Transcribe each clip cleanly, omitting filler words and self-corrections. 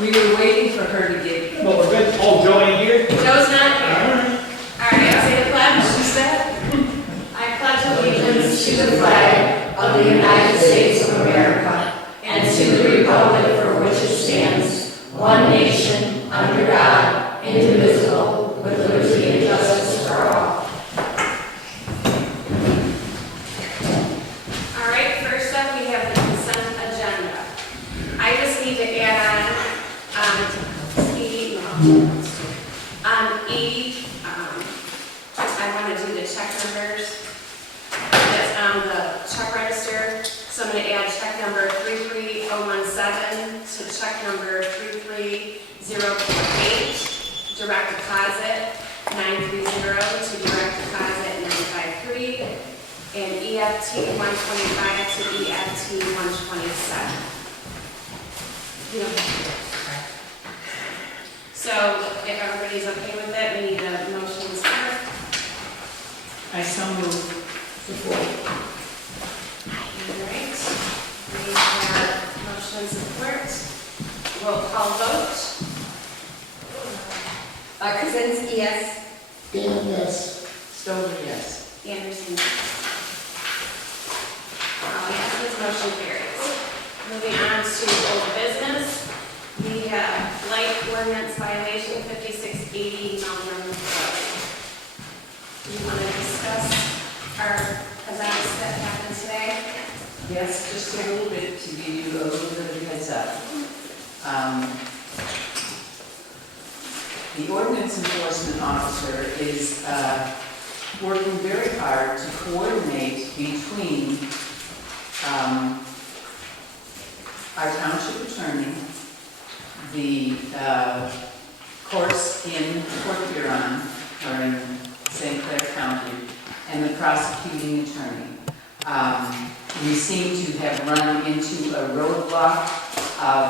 We were waiting for her to get. Well, we're good. Oh, Joe ain't here? Joe's not here. All right, I'll say the pledge. Who's that? I pledge allegiance to the flag of the United States of America and to the republic for which it stands, one nation, under God, indivisible, with liberty and justice for all. All right, first up we have the consent agenda. I just need to add on E, I want to do the check numbers. That's on the check register. So I'm going to add check number 33017 to check number 33048, direct deposit 930 to direct deposit 953, and EFT 125 to EFT 127. So if everybody's okay with it, we need a motion to start. I so moved. All right. We have motion support. Roll call vote. Kaczynski, yes. Dan, yes. Stover, yes. Anderson. All yeses, motion carries. Moving on to old business. We have light ordinance violation 5680 Melbourne Road. Do you want to discuss our events that happened today? Yes, just a little bit to give you a little bit of heads up. The ordinance enforcement officer is working very hard to coordinate between our township attorney, the courts in Port Huron, or in St. Clair County, and the prosecuting attorney. We seem to have run into a roadblock of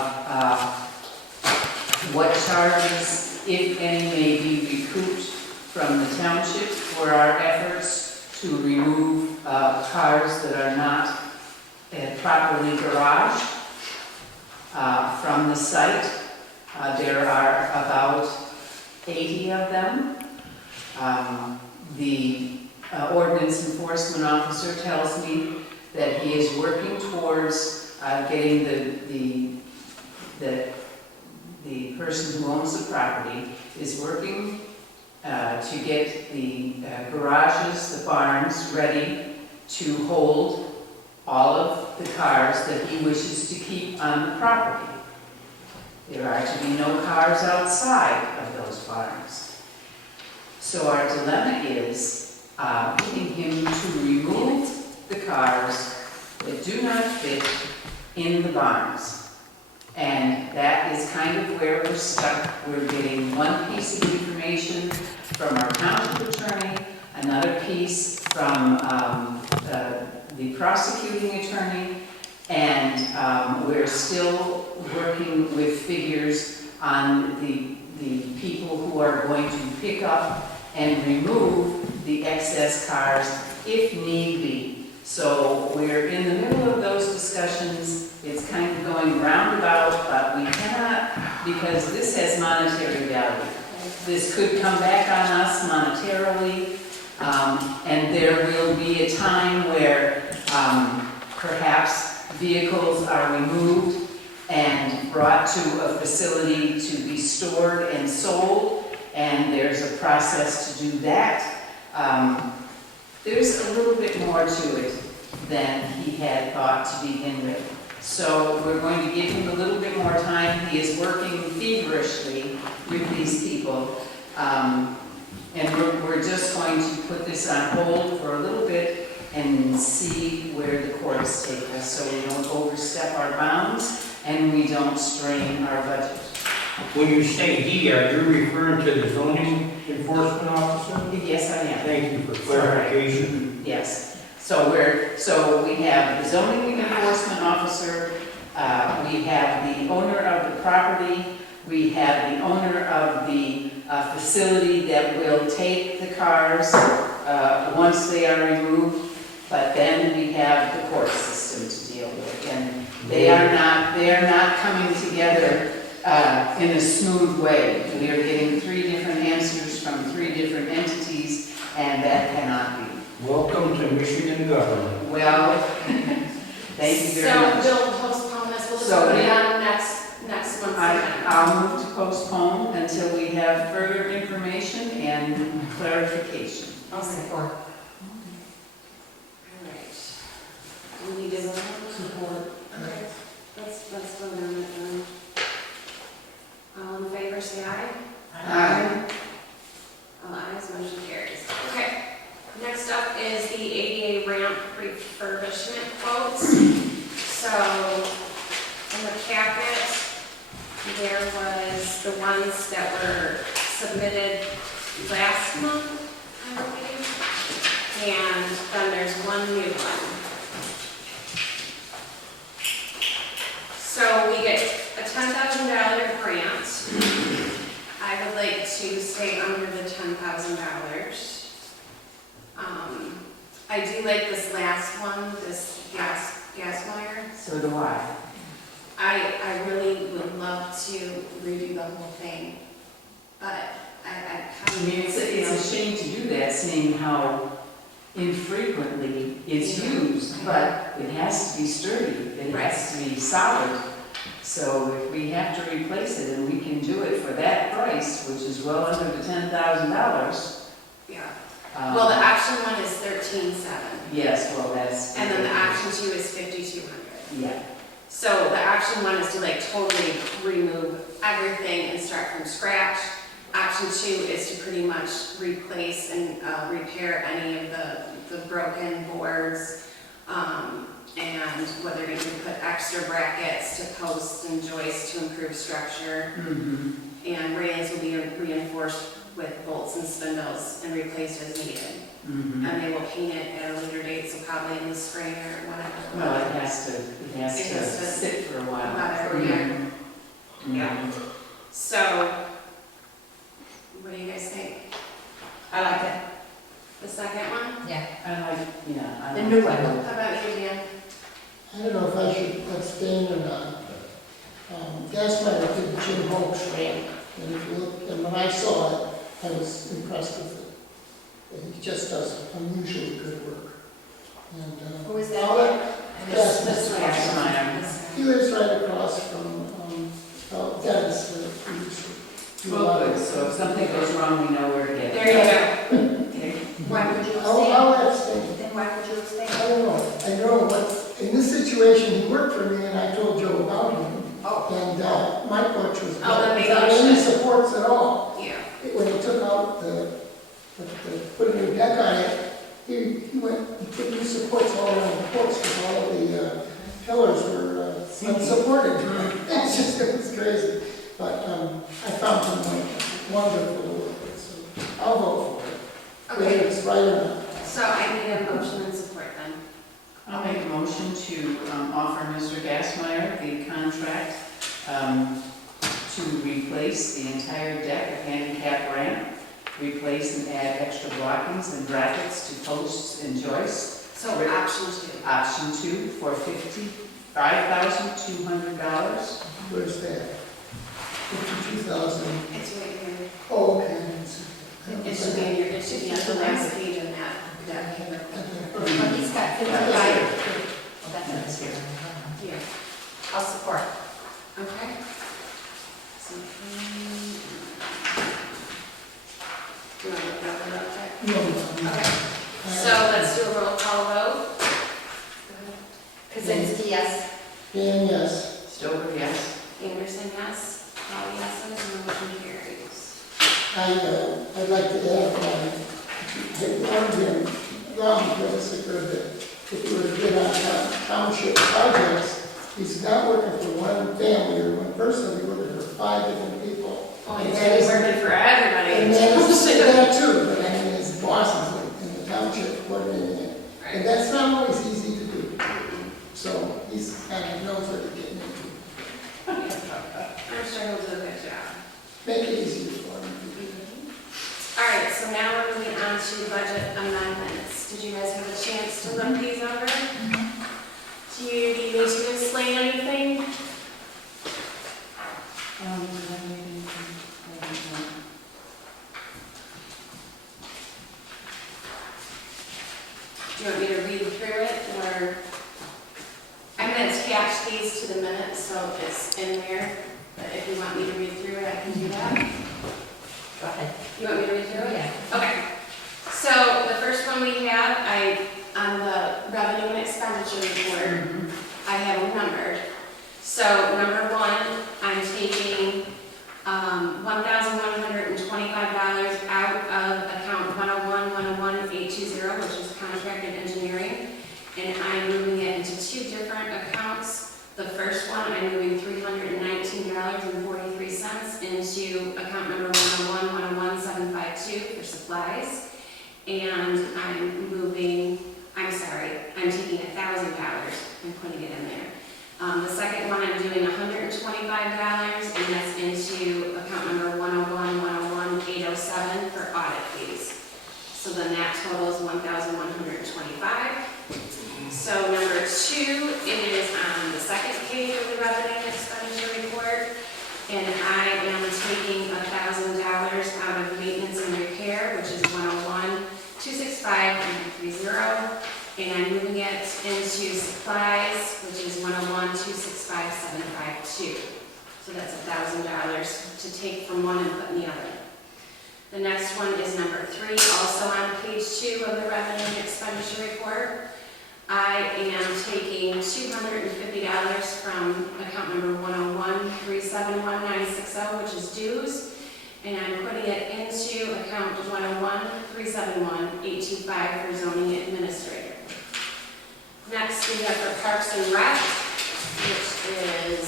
what charges, if any, may be recouped from the township for our efforts to remove cars that are not properly garaged from the site. There are about 80 of them. The ordinance enforcement officer tells me that he is working towards getting the person who owns the property is working to get the garages, the barns ready to hold all of the cars that he wishes to keep on the property. There are to be no cars outside of those barns. So our dilemma is getting him to remove the cars that do not fit in the barns. And that is kind of where we're stuck. We're getting one piece of information from our township attorney, another piece from the prosecuting attorney, and we're still working with figures on the people who are going to pick up and remove the excess cars if need be. So we're in the middle of those discussions. It's kind of going roundabout, but we cannot, because this has monetary value. This could come back on us monetarily, and there will be a time where perhaps vehicles are removed and brought to a facility to be stored and sold, and there's a process to do that. There's a little bit more to it than he had thought to begin with. So we're going to give him a little bit more time. He is working feverishly with these people. And we're just going to put this on hold for a little bit and see where the courts take us so we don't overstep our bounds and we don't strain our budget. When you say he, are you referring to the zoning enforcement officer? Yes, I am. Thank you for clarification. Yes. So we have the zoning enforcement officer, we have the owner of the property, we have the owner of the facility that will take the cars once they are removed, but then we have the court system to deal with, and they are not coming together in a smooth way. We are getting 3 different answers from 3 different entities, and that cannot be. Welcome to Michigan government. Well, thank you very much. So we'll postpone this, we'll just So put it then- on next month's agenda. I'll move to postpone until we have further information and clarification. I'll support. All right. Do we need to vote on this? Support. Okay, let's vote on it then. All in favor, say aye. Aye. All ayes, motion carries. Okay, next up is the ADA ramp refurbishment quotes. So, in the packet, there was the ones that were submitted last month, I believe, and then there's one new one. So we get a $10,000 grant. I would like to stay under the $10,000. I do like this last one, this gas wire. So do I. I really would love to redo the whole thing, but I I kind mean, of. it's a shame to do that, seeing how infrequently it's used, but it has to be sturdy, it has to be solid. So if we have to replace it and we can do it for that price, which is well under the $10,000. Yeah. Well, the option one is 13,700, Yes, well, that's. and then the option two is 5,200. Yeah, So the option one is to like totally remove everything and start from scratch. Option two is to pretty much replace and repair any of the broken boards, and whether you can put extra brackets to post and joist to improve structure. mm-hmm. And railings will be reinforced with bolts and spindles and replaced as needed. Mm-hmm. And they will paint it at a later date, so probably in the spring or whatever. Well, it has to It has to sit for a while. About a year. Mhm. Yeah. So, what do you guys think? I like it. The second one? Yeah. I like, yeah. I The like new that. one. How about you, Dan? I don't know if I should abstain or not. Gas wire did Jim Hope's ramp, and if you look, and when I saw it, I was impressed with it. And he just does unusually good work. And, Who is that? I'll let- Yes, This one. Yes, mine. This he one. lives right across from, Dennis, where we used to do a Well, lot good, of. so if something goes wrong, we know where to get it. There you Okay. Why would you I'll abstain? abstain. Then why would you abstain? I don't know. I know what, in this situation, he worked for me, and I told Joe about him. Oh. And my porch was Oh, then maybe without you any should. supports at all. go. Yeah. When he took out put a new deck on it, he put new supports all around the porch, because all of the pillars were unsupported. It was crazy. But I found him wonderful to work with, so I'll vote for it. Whether Okay, it's right or not. so I need a motion and support then. I'll make a motion to offer Mr. Gassmeyer the contract to replace the entire deck of handicap ramp, replace and add extra blockings and brackets to posts and joists. So option two. Option 2 for $55,200. Where's that? 52,000. It's right here. Oh, okay. It should be on your, it should be on the last page in that paper. Well, he's got 50. Right. Well, that's That's it. here. Here, I'll support. okay? So, do you want to look that one up there? No, Okay, so let's do a roll call vote. Kazinsky, yes. Dan, yes. Stover, yes. Anderson, yes. All yeses, and motion carries. I'd like to add, I warned him long ago, that if he were to get on township projects, he's not working for one family or one person, he's working for 5 different people. Oh, And he's that gonna be is- working for everybody. And that too, but I mean, his bosses in the township coordinating it. And that's not always easy to do. So he's kind of knows what he's getting into. I'm sure he'll do a good job. Make it easier for him. All right, so now we're moving on to budget amendments. Did you guys have a chance to look these over? Do you need me to explain anything? Do you want me to read through it, or? I'm gonna attach these to the minutes, so it's in there, but if you want me to read through it, I can do that. Go ahead. You want me to read through it? Yeah. Okay. So the first one we have, on the revenue and expenditure report, I have them numbered. So number one, I'm taking $1,125 out of account 101-101-820, which is contracted engineering, and I'm moving it into two different accounts. The first one, I'm moving $319.43 into account number 101-101-752 for supplies, and I'm taking $1,000 and putting it in there. The second one, I'm doing $125, and that's into account number 101-101-807 for audit fees. So then that totals $1,125. So number two is on the second page of the revenue and expenditure report, and I am taking $1,000 out of maintenance and repair, which is 101-265-930. And I'm moving it into supplies, which is 101-265-752. So that's $1,000 to take from one and put in the other. The next one is number three, also on page 2 of the revenue and expenditure report. I am taking $250 from account number 101-371-960, which is dues, and I'm putting it into account 101-371-825 for zoning administrator. Next, we have for Parks and Rec, which is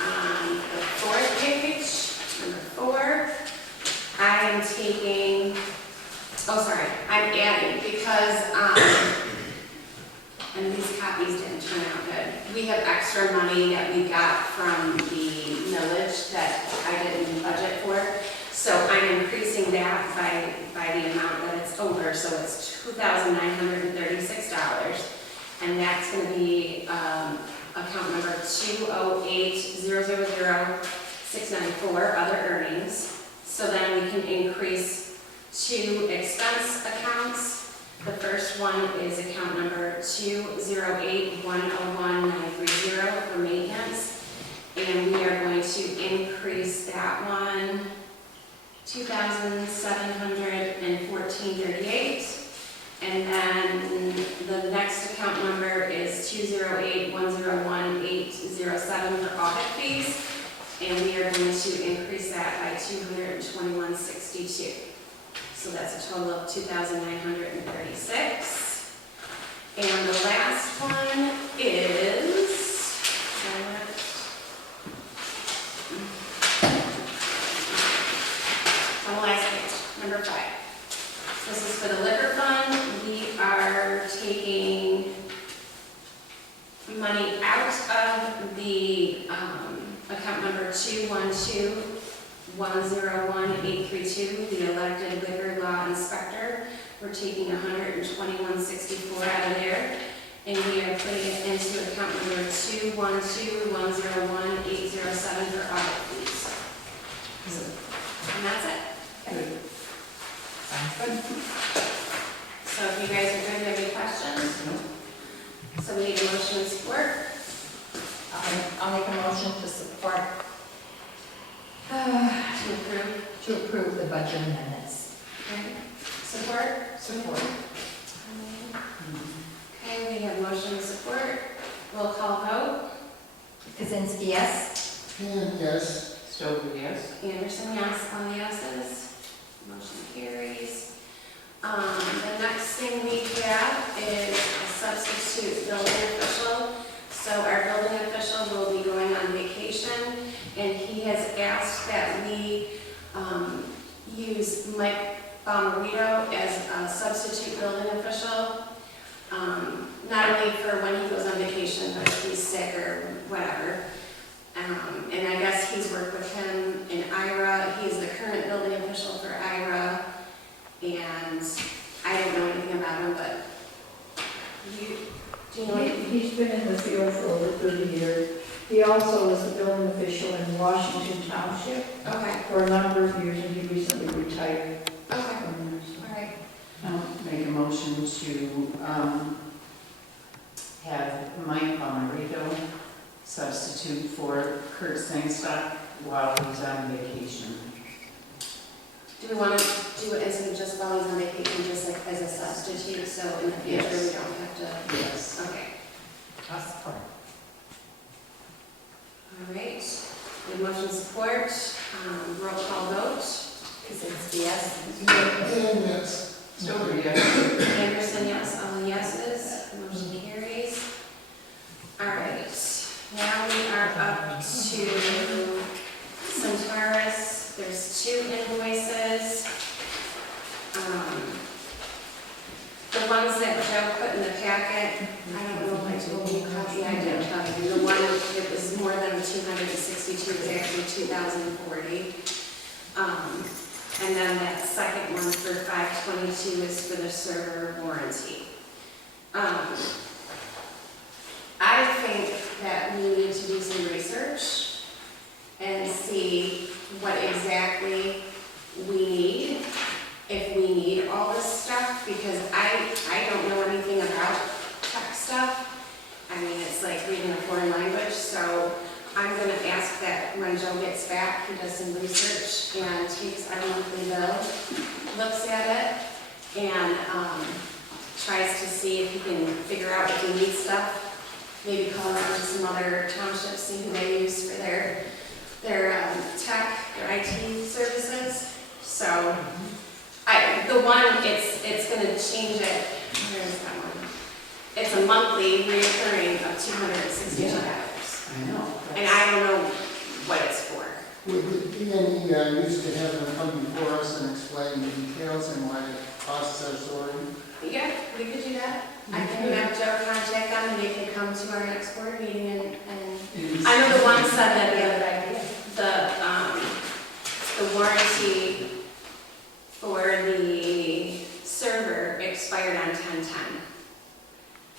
on the fourth page, number 4. I'm adding because, and these copies didn't turn out good. We have extra money that we got from the millage that I didn't budget for. So I'm increasing that by the amount that it's over, so it's $2,936. And that's gonna be, account number 208-000-694, other earnings. So then we can increase 2 expense accounts. The first one is account number 208-101-930 for maintenance. And we are going to increase that one $2,714.38. And then the next account number is 208-101-807 for audit fees. And we are going to increase that by $221.62. So that's a total of $2,936. And the last one is, on the last page, number 5. This is for the liquor fund. We are taking money out of the account number 212-101-832, the elected liquor law inspector. We're taking $121.64 out of there, and we are putting it into account number 212-101-807 for audit fees. And that's it. Okay. Sounds good. So if you guys are good, do you have any questions? So we need a motion and support. I'll make a motion to support, To approve. to approve the budget amendments. Okay. Support? Support. Okay, we have motion and support. Roll call vote. Kazinsky, yes. And yes, Stover, yes? Anderson, yes. All the yeses. Motion carries. The next thing we have is a substitute building official. So our building official will be going on vacation, and he has asked that we use Mike Bomarito as a substitute building official, not only for when he goes on vacation, but if he's sick or whatever. And I guess he's worked with him in IRA. He's the current building official for IRA, and I don't know anything about him, but do you know? He's been in the field for over 30 years. He also was a building official in Washington Township Okay, for a number of years, and he recently retired okay, from there. so. all right. motion to have Mike Bomarito substitute for Kurt Sangstock while he's on vacation. Do we want to do it instead of just while he's on vacation, just like as a substitute, so in the future we Yes. don't have to? Yes. Okay, I'll support. all right. With motion support, roll call vote. Kazinsky, yes. And that's, Stover, yes. Anderson, yes, all yeses, motion carries. All right, now we are up to Centaurus. There's 2 invoices. The ones that Joe put in the packet, I don't know if I told you, copy, I didn't tell you. The one that was more than 262 is actually 2,040. And then that second one for 522 is for the server warranty. I think that we need to do some research and see what exactly we need, if we need all this stuff, because I don't know anything about tech stuff. I mean, it's like reading a foreign language, so I'm gonna ask that when Joe gets back, he does some research and takes our monthly bill, looks at it, and tries to see if he can figure out if we need stuff. Maybe call around some other townships, see who they use for their tech, their IT services. So, the one, it's gonna change it, where is that one? It's a monthly reoccurring of $262. I know. And I don't know what it's for. would it be any use to have them come before us and explain the details and why it costs us soaring? Yeah, we could do that. I can have Joe contact them and they can come to our next board meeting and I know the one said that the warranty for the server expired on 10/10.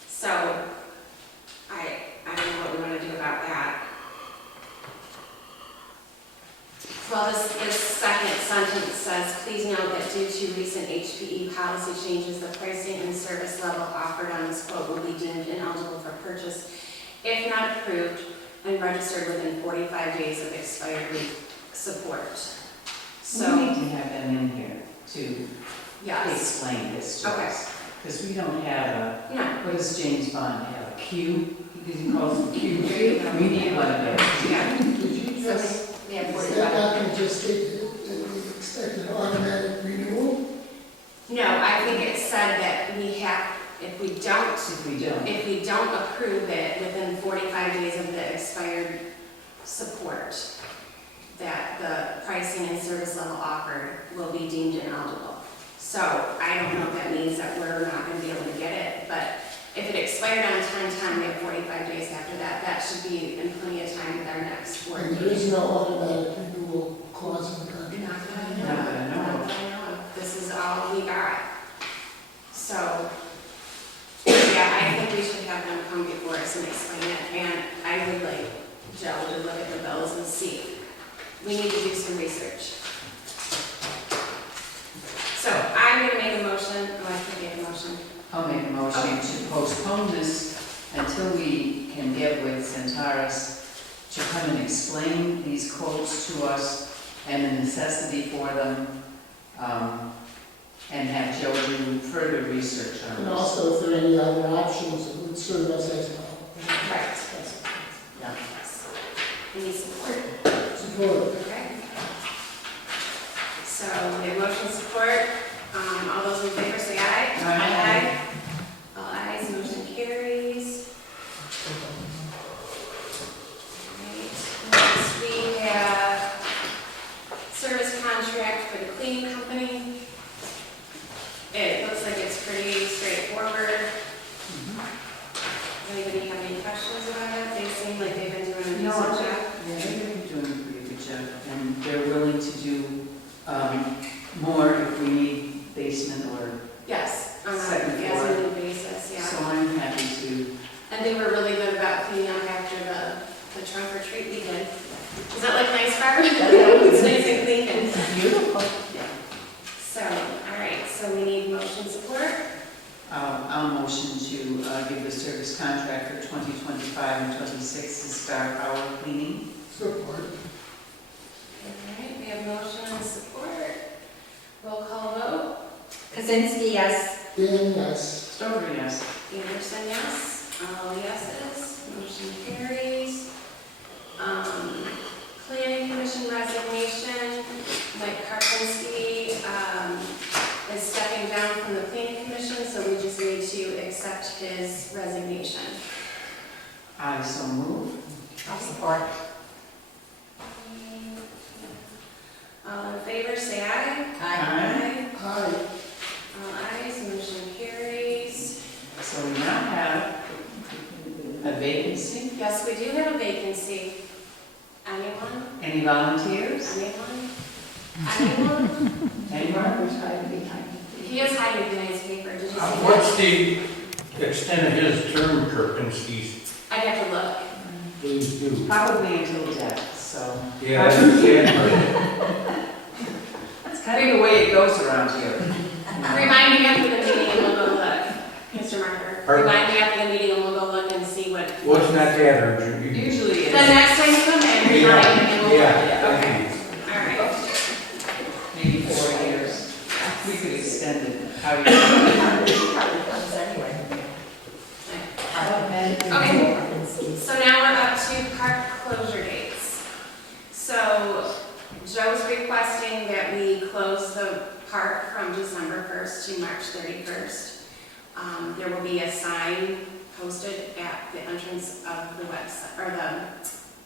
So I don't know what we want to do about that. Well, this second sentence says, please note that due to recent HPE policy changes, the pricing and service level offered on this quote will be deemed ineligible for purchase if not approved and registered within 45 days of expiry support. We So, need to have them in here to yes. explain this to Okay. us. Because we don't have a, No. what does James Bond have, a Q? He calls them Q. There you go. We need one of those. Yeah. Did you So just, we have is 45. that document just state that we expect an automatic renewal? No, I think it said that we have, if we don't approve it within 45 days of the expired support, that the pricing and service level offered will be deemed ineligible. So I don't know if that means that we're not going to be able to get it, but if it expired on 10/10, we have 45 days after that. That should be in plenty of time with our next board And there meeting. is no automatic renewal clause in the contract. Not that I know. Not that I know of. Not that I know of. This is all we got. So, yeah, I think we should have them come before us and explain it, and I would like Joe to look at the bills and see. We need to do some research. So, I'm gonna make a motion, oh, I can make a motion. I'll make a motion to postpone this until we can get with Centaurus to come and explain these quotes to us and the necessity for them, and have Joe do further research on And this. also, if there are any other options that would serve us as well. Right. Yeah. Yes. We need support. Support. Okay. So, we have motion support. All those in favor say aye. Aye. All ayes, motion carries. Alright, next we have service contract for the cleaning company. It looks like it's pretty straightforward. Anybody have any questions about it? They seem like they've been doing a No, decent job. yeah, they're doing a pretty good job, and they're willing to do more if we need basement or, Yes, on a Second floor. as-needed basis, yeah. so I'm happy to. And they were really good about cleaning up after the trunk or treat we did. Does that look nice, Barb? It's nice and clean and Beautiful. so, all right, so we need motion support. I'll motion to give the service contract for 2025 and 26 to start our cleaning. Support. All right, we have motion and support. Roll call vote. Kazinsky, yes. Dan, yes. Stover, yes. Anderson, yes. All yeses. Motion carries. Planning Commission resignation. Mike Karpinski is stepping down from the Planning Commission, so we just need to accept his resignation. I so move. I'll support. All in favor, say aye. Aye. Aye. All ayes, motion carries. So we now have a vacancy. Yes, we do have a vacancy. Anyone? Any volunteers? Anyone? Anyone? Anyone? He is hiding behind his paper. Did you see that? What's the extent of his term, Kirkinski's? I'd have to look. Please do. Probably until death, so. Yeah, that's the sad part. That's kind of the way it goes around here. Remind me after the meeting and we'll go look. Mr. Marker. Pardon? Remind me after the meeting and we'll go look and see what. Well, it's not that urgent. You- Usually The it's. next time you come in, remind me and we'll look. Yeah, Okay. thank you. All right. Maybe 4 years. We could extend it. How you? Probably comes anyway. Okay. So now we're up to park closure dates. So Joe's requesting that we close the park from December 1st to March 31st. There will be a sign posted at the entrance of the website, or the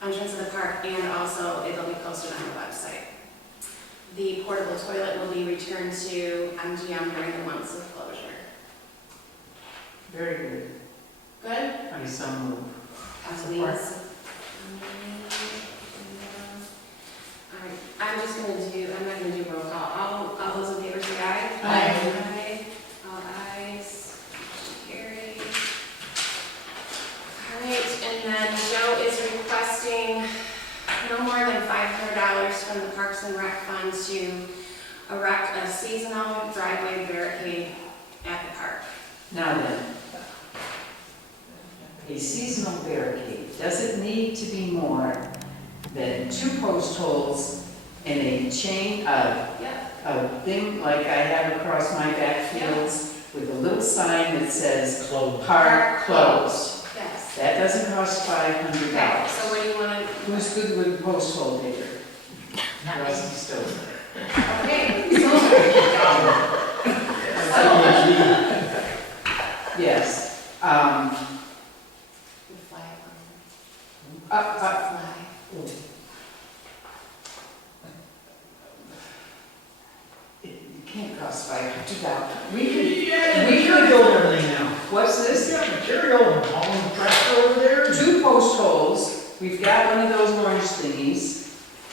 entrance of the park, and also it'll be posted on the website. The portable toilet will be returned to MGM during the months of closure. Very good. Good? I so move. Please. Alright, I'm not gonna do roll call. All those in favor say aye. Aye. All ayes. Motion carries. Alright, and then Joe is requesting no more than $500 from the Parks and Rec Fund to erect a seasonal driveway barricade at the park. Now then, a seasonal barricade, does it need to be more than 2 post holes and a chain of Yep. a thing like I have across my back fields with a little sign that says park closed? Yes. That doesn't cost Okay, $500. so what do you want to? Who's good with a post hole digger? Rusty Stover. Okay, so. Yes. The flag Up. flag. It can't cost $500. We could, Yeah, we material could, and everything now. what's this? You got material and hauling tractor over there. 2 post holes. We've got one of those orange thingies.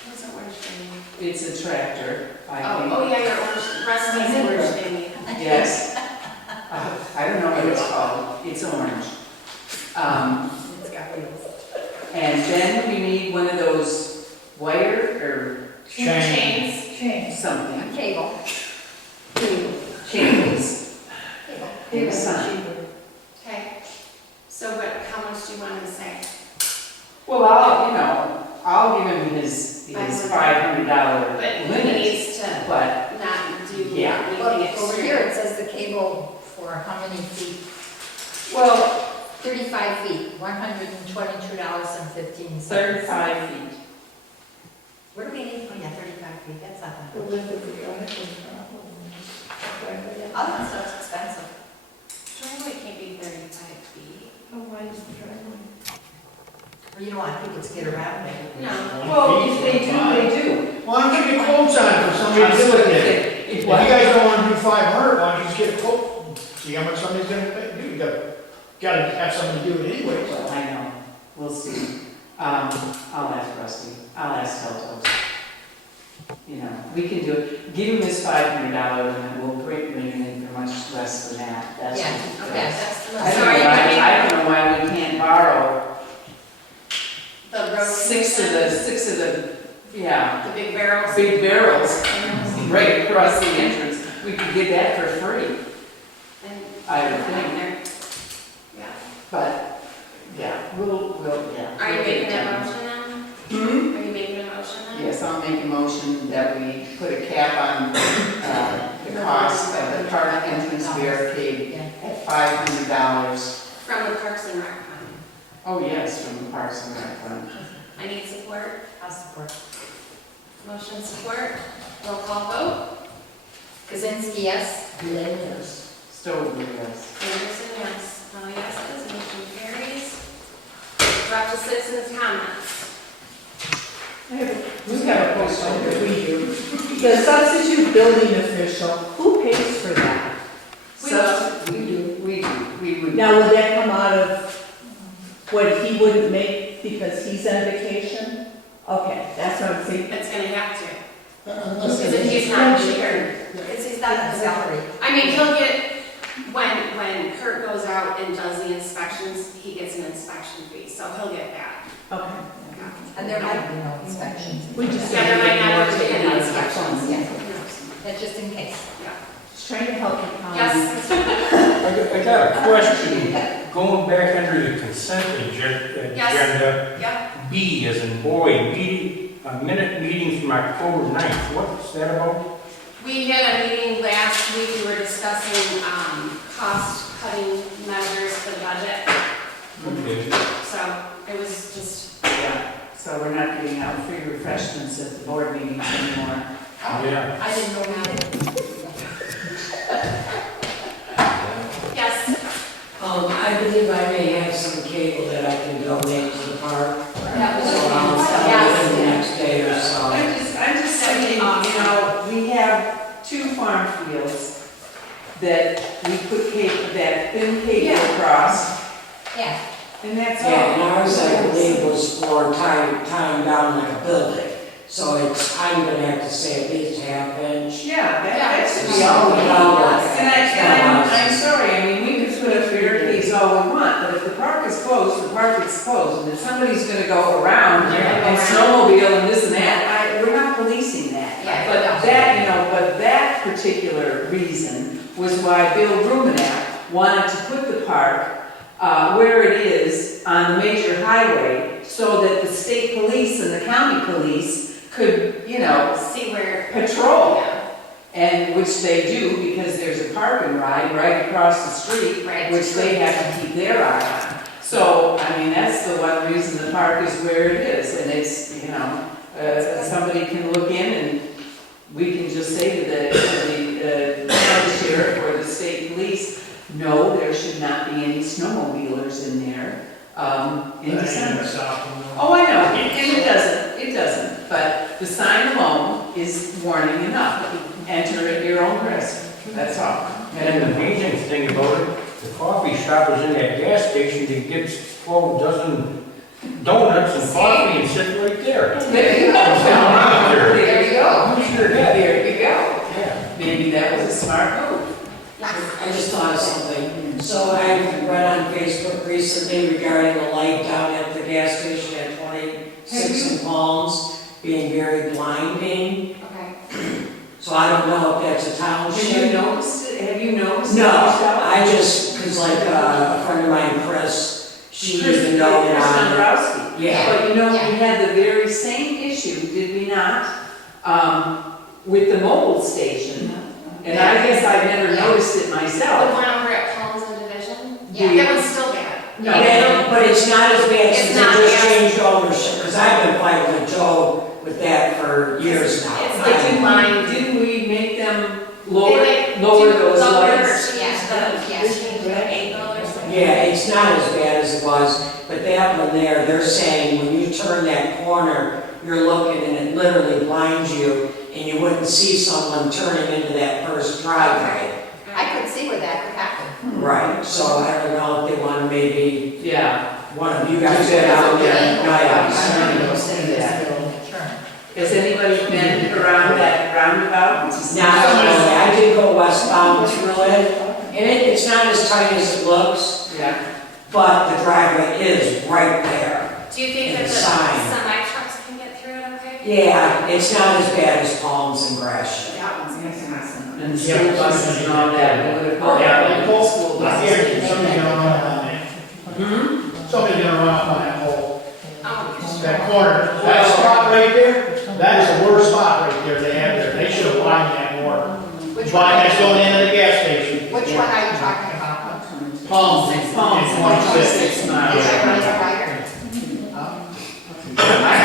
What's the orange thing? It's a tractor, I think. Oh, yeah, your orange, Rusty's orange thingy. Yes. I don't know what it's called. It's orange. It's got wheels. And then we need one of those wire Chains. or something, Cable. cables. Cable. And a sign. Okay. So how much do you want to say? Well, I'll give him his $500 But he limit, needs to but not do Yeah. Well, anything over extreme. here it says the cable for how many feet? well, 35 feet, $122.15. 35 feet. What do we need? Oh, yeah, 35 feet, that's not The bad. width of the driveway. All that stuff's expensive. Driveway can't be 35 feet. How wide is the driveway? Well, you know, I think it's get around it. No. Well, if they do, they do. Why don't you get quotes on it for somebody to do it? If you guys don't wanna do 500, why don't you just get a quote? See how much somebody's gonna do. You gotta have somebody do it anyway. Well, I know, we'll see. I'll ask Rusty, I'll ask Telto. We can do it, give him this $500 and we'll bring him in for much less than that. That's Yeah, what- okay, that's the I most. don't know why, I don't know why we can't borrow The road. 6 of the, yeah, The big barrels. big barrels right across the entrance. We could get that for free. And I don't know. $500. From the Parks and Rec Fund. Oh, yes, from the Parks and Rec Fund. I need support. I'll support. Motion support. Roll call vote. Kazinsky, yes. DeYoung, yes. Stover, yes. Anderson, yes. All yeses, motion carries. We're up to citizens' comments. Who's got a question that we do? The substitute building official, who pays for that? We would. Now, would that come out of what he wouldn't make because he's on vacation? Okay, that's what I'm saying. It's gonna have to. Unless Because if he's not here, It's not a salary. I mean, he'll get, when Kurt goes out and does the inspections, he gets an inspection fee, so he'll get that. Okay. And there might be no inspections. We just. Yeah, there might not have be any inspections. Yeah, that's just in case. Just trying to help the county. Yes, I got a question, going back under the consent agenda. yeah, B as in boy, minute meeting from October 9th, what's that about? we had a meeting last week, we were discussing, cost-cutting measures for the budget, Okay. so it was just, Yeah, so we're not giving out free refreshments at the board meetings anymore. Yeah. I didn't know that. yes, I believe I may have some cable that I can donate to the park, That was so I'll sell it the next day or so. I'm just saying, we have 2 farm fields that we put that thin cable Yeah. across, Yeah. and that's all. Yeah, and ours, I believe, was for tying down like a building, so I'm gonna have to say at least half inch. Yeah, that should be So, all we need. yeah. And I'm sorry, I mean, we could put up barricades all we want, but if the park is closed, the park is closed, and if somebody's gonna go around and snowmobile and this and that, we're not policing that. Yeah, But no. but that particular reason was why Bill Rumenack wanted to put the park where it is on the major highway, so that the state police and the county police could, see where, patrol. yeah, And which they do, because there's a park and ride right across the street, Right. which they have to keep their eye on. So, I mean, that's the one reason the park is where it is, and it's, somebody can look in and we can just say to the county sheriff or the state police, no, there should not be any snowmobilers in there, in December. Oh, I know, and it doesn't, but the sign alone is warning enough. Enter at your own risk, that's all. And the amazing thing about it, the coffee shop is in that gas station that gets 12 dozen donuts and coffee and sit right there. There you go. There you go. Sure, yeah. There you go. Yeah. Maybe that was a smart move. I just thought of something. So I read on Facebook recently regarding the light down at the gas station at 26 and Palms being very blinding. okay. So I don't know if that's a township. Have you noticed it? Have you noticed it? No, yourself? I just, because like a friend of mine, Chris, she even know Chris that Dombrowski. Yeah. But we had the very same issue, did we not? With the mobile station. And I guess I've never noticed it The myself. one over at Palms and Division? Yeah. That one's still bad. No. Yeah, but it's not as bad It's since they not just bad. changed ownership, because I've been fighting with Joe with that for years now. It's But like blind. didn't we make them They lower like those lower lights? the angle or something. Yeah, it's not as bad as it was, but that one there, they're saying when you turn that corner, you're looking and it literally blinds you, and you wouldn't see someone turning into that first driveway. I could see where that could happen. Right, so I don't know if they want to maybe, Yeah. one of you guys get out there and guide us. I don't know. Has anybody been around that roundabout? Now, I did go westbound through it, and it's not as tight as it looks, Yeah. but the driveway is right there. Do you think And that the the sign. semi trucks can get through it okay? Yeah, it's not as bad as Palms and Gresham. That one's awesome. And the school buses and all that, would have called Yeah, the whole school Here, buses. somebody's gonna run up on that. Somebody's gonna run up on that pole. Oh, That corner, that spot right there, that is the worst spot right there they have there. They should have widened that more. Which Why, one? that's going into the gas station. Which one are you talking about? Palms in Palms, 26. 26 miles. I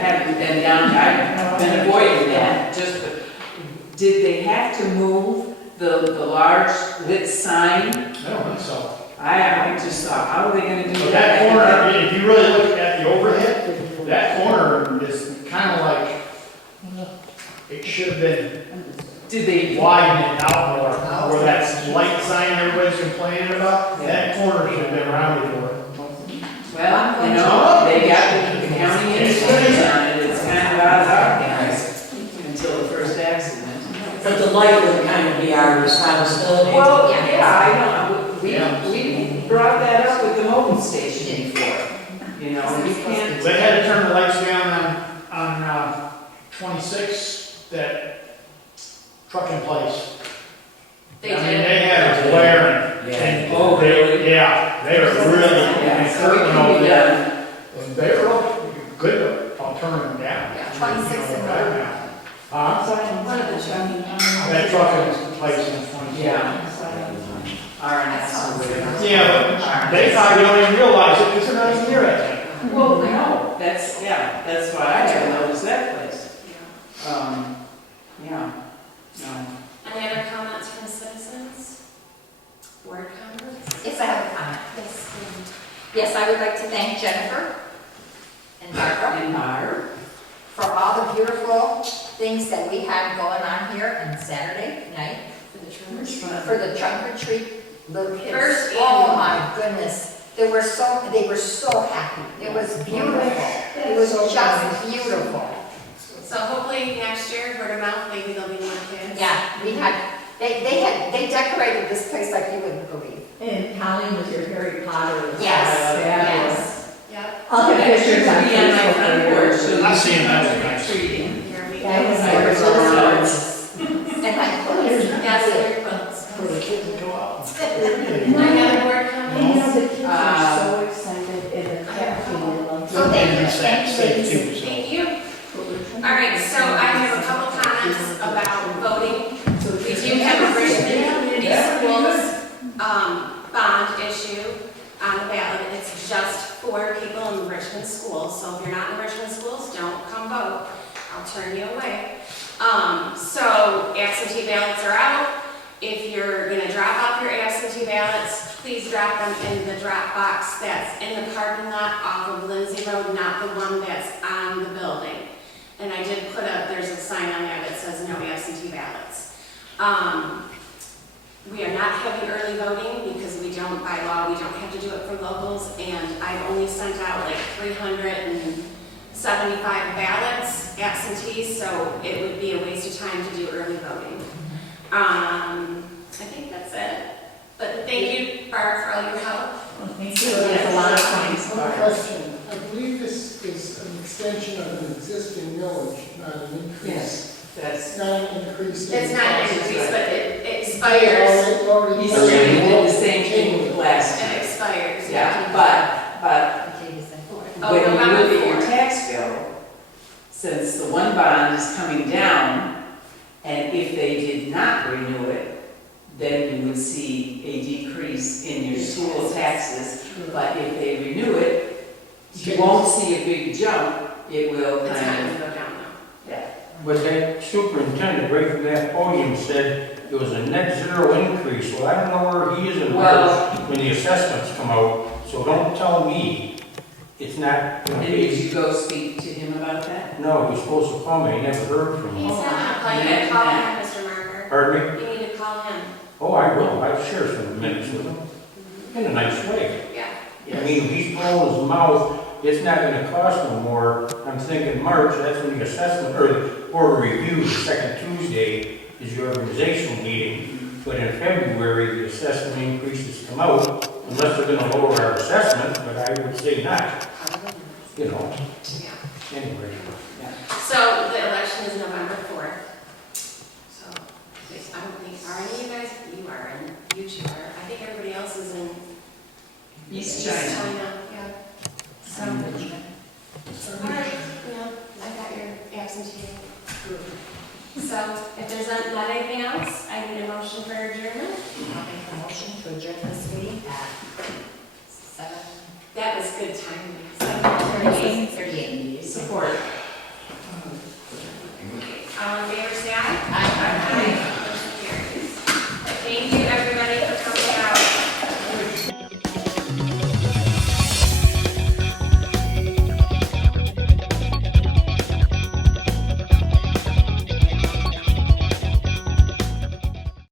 haven't been down, I've been avoiding that, just, did they have to move the large lit sign? I don't think so. I just thought, how are they gonna do But that? that corner, if you really look at the overhead, that corner is kind of like, it should have been Did they, widening out more, where that light sign everybody's complaining about, that corner should have been rounded more. well, you know, they got the county insurance on it, it's kind of out of our hands until the first accident. But the light would kind of be our responsibility. Well, yeah, I know, we brought that up with the mobile station before, you know, you can't. They had to turn the lights down on 26, that trucking place. They I mean, did. they had a glaring. And, oh, yeah, they were really, and curling over there. And they were good, I'll turn them down. Yeah, 26 and right now. One of the trucking. That trucking place in 26. Yeah. RNS or whatever. Yeah, but they probably don't even realize it because they're not even near that thing. Well, no, that's why I haven't noticed that place. Yeah, no. Any other comments from citizens? Board comments? Yes, I have a comment. Yes, I would like to thank Jennifer and Barbara And Barb? for all the beautiful things that we had going on here on Saturday night For the trimmers? for the trunk or treat little kids. First Oh annual. my goodness, they were so happy. It was beautiful. It was just beautiful. So hopefully next year, word of mouth, maybe there'll be more kids. Yeah, they decorated this place like you wouldn't believe. And Colleen with your Harry Potter. was Yes, fabulous. yes. Yep. I'll get pictures on Be on my Facebook front for porch, you. so I you see 'em, can that was trick or nice. treating. Here we That go. was I was nice. And my clothes. Yes, your quilts. For the kids to go out. Any other board And comments? you know, the kids are so excited in the cafe. So thank you. Safe too, so. Thank you. All right, so I have a couple comments about voting. We do have a Richmond Community Schools bond issue on the ballot. It's just for people in Richmond schools, so if you're not in Richmond schools, don't come vote. I'll turn you away. So absentee ballots are out. If you're gonna drop off your absentee ballots, please drop them in the drop box that's in the parking lot off of Lindsay Road, not the one that's on the building. And I did put there's a sign on there that says no absentee ballots. We are not having early voting because we don't, by law, we don't have to do it for locals, and I've only sent out like 375 ballots, absentees, so it would be a waste of time to do early voting. I think that's it. But thank you, Barb, for all your help. Thank you. There's a lot of things. One question, I believe this is an extension of an existing millage, not an increase. Yes, that's, It's not an increase. in It's not an taxes. increase, but it expires. Already- he did the same thing with last It time. expires. Yeah, but Oh, when you November look at your 4th. tax bill, since the one bond is coming down, and if they did not renew it, then you would see a decrease in your school taxes. But if they renew it, you won't see a big jump, it will It's not kind gonna of, go down though. yeah. But that superintendent right from that podium said it was a net zero increase. Well, I don't know where he is in Well- March when the assessments come out, so don't tell me it's not gonna And did be. you go speak to him about that? No, he was supposed to call me, I never heard from He's him. not playing, you need to call him, Mr. Marker. Pardon me? You need to call him. Oh, I will, I'll share some minutes with him, in a nice way. Yeah. I mean, he's blowing his mouth, it's not gonna cost no more. I'm thinking March, that's when the assessment, or the board of review, the second Tuesday is your organizational meeting. But in February, the assessment increases come out, unless they're gonna lower our assessment, but I would say not, you know, Yeah. anyway. So the election is November 4th. So I don't think, are any of you guys, you are, and you two are. I think everybody else is in East China. Yeah. Some All right, yeah, I got your absentee. So if there's not anything else, I need a motion for adjournment. I'll make a motion to adjourn this meeting good time. 7:30,